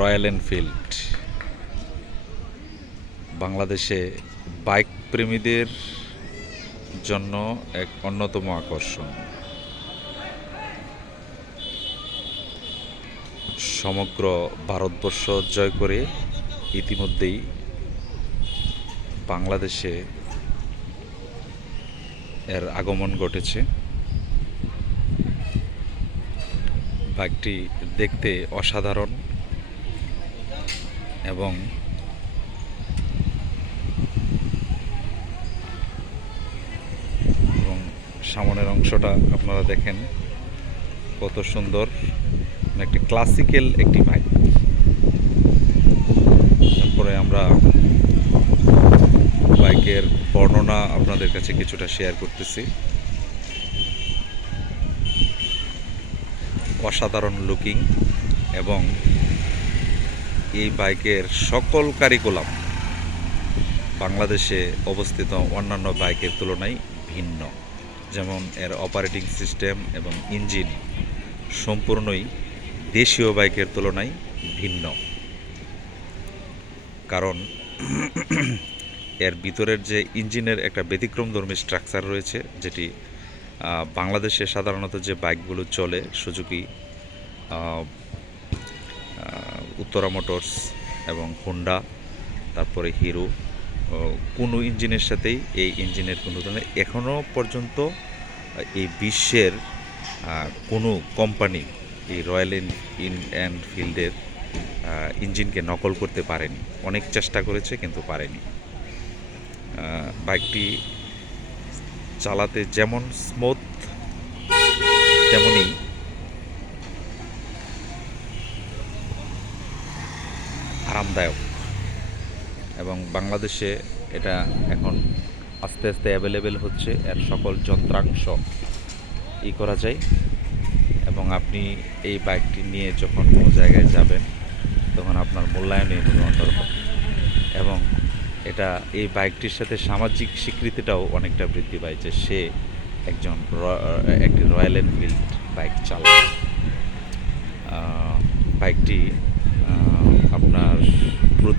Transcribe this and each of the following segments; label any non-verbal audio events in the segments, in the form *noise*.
Royal Enfield বাংলাদেশে bike প্রেমীদের জন্য এক অন্যতম আকর্ষণ। সমগ্র ভারতবর্ষ জয় করে ইতিমধ্যেই বাংলাদেশে এর আগমন ঘটেছে। বাইকটি দেখতে অসাধারণ। এবং এবং সামনের অংশটা আপনারা দেখেন কত সুন্দর। মানে একটি ক্লাসিক্যাল একটি বাইক তারপরে আমরা বাইকের বর্ণনা আপনাদের কাছে কিছুটা শেয়ার করতেছি। অসাধারণ লুকিং এবং এই বাইকের সকল কারিকুলাম বাংলাদেশে অবস্থিত অন্যান্য বাইকের তুলনায় ভিন্ন। যেমন এর অপারেটিং সিস্টেম এবং ইঞ্জিন সম্পূর্ণই দেশীয় বাইকের তুলনায় ভিন্ন। কারণ *clears throat* এর ভিতরের যে ইঞ্জিনের একটা ব্যতিক্রমধর্মী স্ট্রাকচার রয়েছে, যেটি বাংলাদেশে সাধারণত যে বাইকগুলো চলে সুজুকি উত্তরা মোটরস এবং হোন্ডা তারপরে হিরো কোনো ইঞ্জিনের সাথেই এই ইঞ্জিনের কোনো ধরনের এখনও পর্যন্ত এই বিশ্বের কোনো কোম্পানি এই রয়্যাল ইন এনফিল্ডের ইঞ্জিনকে নকল করতে পারেনি। অনেক চেষ্টা করেছে, কিন্তু পারেনি। বাইকটি চালাতে যেমন স্মুথ তেমনি আরামদায়ক। এবং বাংলাদেশে এটা এখন আস্তে আস্তে অ্যাভেলেবেল হচ্ছে এর সকল যন্ত্রাংশ। ই করা যায়। এবং আপনি এই বাইকটি নিয়ে যখন কোনো জায়গায় যাবেন, তখন আপনার মূল্যায়নে অন্যরকম এবং এটা, এই বাইকটির সাথে সামাজিক স্বীকৃতিটাও অনেকটা বৃদ্ধি পায় যে সে একজন একটি রয়্যাল এনফিল্ড বাইক চালায়। বাইকটি আপনার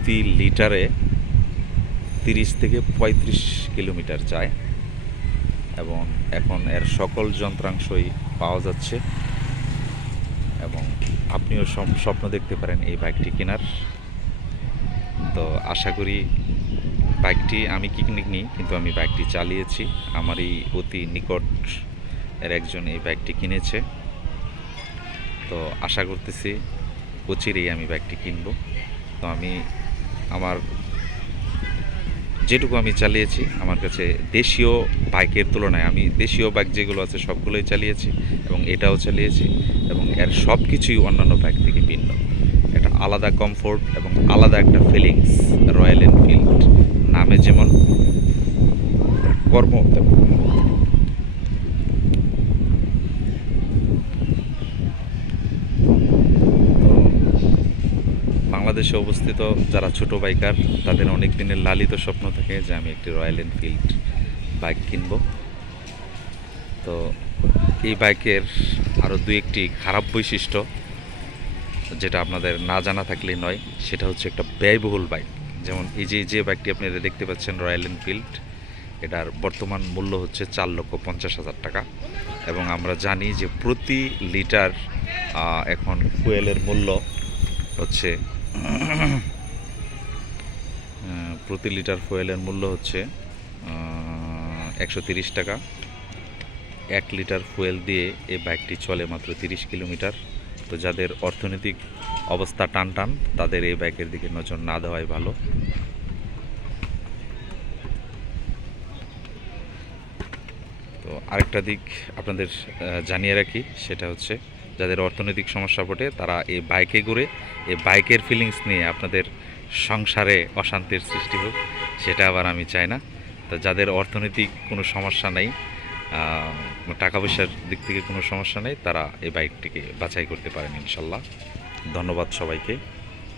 প্রতি লিটারে তিরিশ থেকে পঁয়ত্রিশ কিলোমিটার যায় এবং এখন এর সকল যন্ত্রাংশই পাওয়া যাচ্ছে এবং আপনিও স্বপ্ন দেখতে পারেন এই বাইকটি কেনার। তো আশা করি বাইকটি আমি কিকনিক নিই কিন্তু আমি বাইকটি চালিয়েছি। আমারই অতি নিকট এর একজন এই বাইকটি কিনেছে। তো আশা করতেছি অচিরেই আমি বাইকটি কিনবো। তো আমি আমার যেটুকু আমি চালিয়েছি, আমার কাছে দেশীয় বাইকের তুলনায়, আমি দেশীয় বাইক যেগুলো আছে সবগুলোই চালিয়েছি এবং এটাও চালিয়েছি এবং এর সব কিছুই অন্যান্য বাইক থেকে ভিন্ন। এটা আলাদা কমফোর্ট এবং আলাদা একটা ফিলিংস রয়্যাল এনফিল্ড নামে যেমন কর্ম তেমন তো বাংলাদেশে অবস্থিত যারা ছোট বাইকার, তাদের অনেক দিনের লালিত স্বপ্ন থাকে যে আমি একটি রয়্যাল এনফিল্ড বাইক কিনব। তো এই বাইকের আরও দু একটি খারাপ বৈশিষ্ট্য, যেটা আপনাদের না জানা থাকলেই নয়, সেটা হচ্ছে একটা ব্যয়বহুল বাইক যেমন এই যে যে বাইকটি আপনারা দেখতে পাচ্ছেন রয়্যাল এনফিল্ড এটার বর্তমান মূল্য হচ্ছে চার লক্ষ পঞ্চাশ হাজার টাকা। এবং আমরা জানি যে প্রতি লিটার এখন ফুয়েলের মূল্য হচ্ছে প্রতি লিটার ফুয়েলের মূল্য হচ্ছে একশো টাকা। এক লিটার ফুয়েল দিয়ে এই বাইকটি চলে মাত্র তিরিশ কিলোমিটার। তো যাদের অর্থনৈতিক অবস্থা টান টান তাদের এই বাইকের দিকে নজর না দেওয়াই ভালো। তো আরেকটা দিক আপনাদের জানিয়ে রাখি, সেটা হচ্ছে যাদের অর্থনৈতিক সমস্যা বটে, তারা এই বাইকে ঘুরে, এই বাইকের ফিলিংস নিয়ে আপনাদের সংসারে অশান্তির সৃষ্টি হোক, সেটা আবার আমি চাই না। তো যাদের অর্থনৈতিক কোনো সমস্যা নেই টাকা পয়সার দিক থেকে কোনো সমস্যা নেই, তারা এই বাইকটিকে বাছাই করতে পারেন ইনশাল্লাহ। ধন্যবাদ সবাইকে।